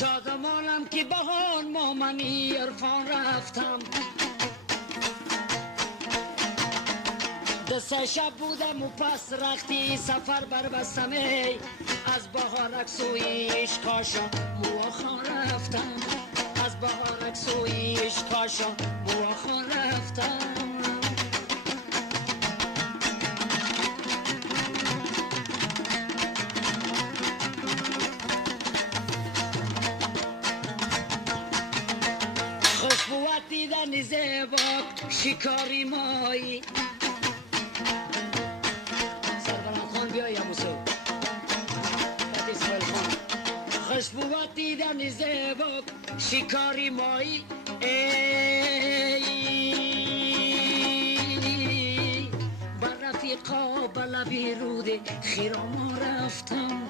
شادمانم که بهان مامنی عرفان رفتم دسته شب بودم و پس رختی سفر بربستم از بهارک سوی عشقاشا مواخان رفتم از بهارک سوی عشقاشا مواخان رفتم خوشبوت دیدن زیبا شکاری مایی سروران خان بیا یا موسو بات اسماعیل خان خوشبوت دیدن زیبا شکاری مایی بر رفیقا بلبی رود خیراما رفتم